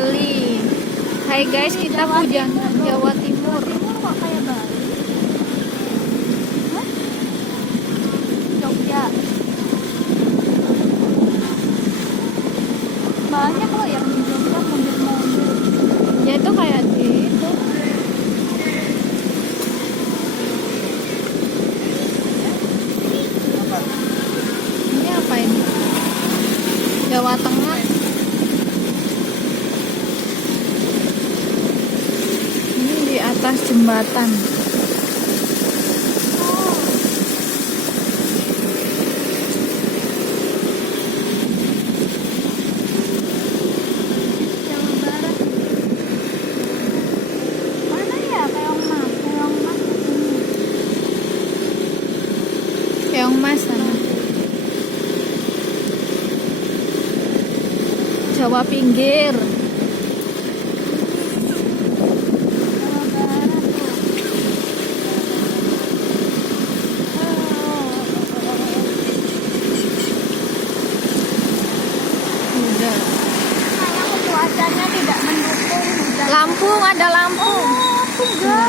Bali. Hai guys, kita hujan Jawa Timur. Kok kayak Bali? Hah? Jogja. Banyak loh yang di Jogja mobil-mobil. Ya itu kayak di itu. Ini apa ini? Jawa Tengah. Ini di atas jembatan. Jawa Barat. Mana ya? Keongmas. Keongmas kesini. Keongmas sana. Jawa pinggir. Jawa Barat tuh. Udah. Sayang cuacanya tidak mendukung hujan. Lampung, ada Lampung. Oh, enggak.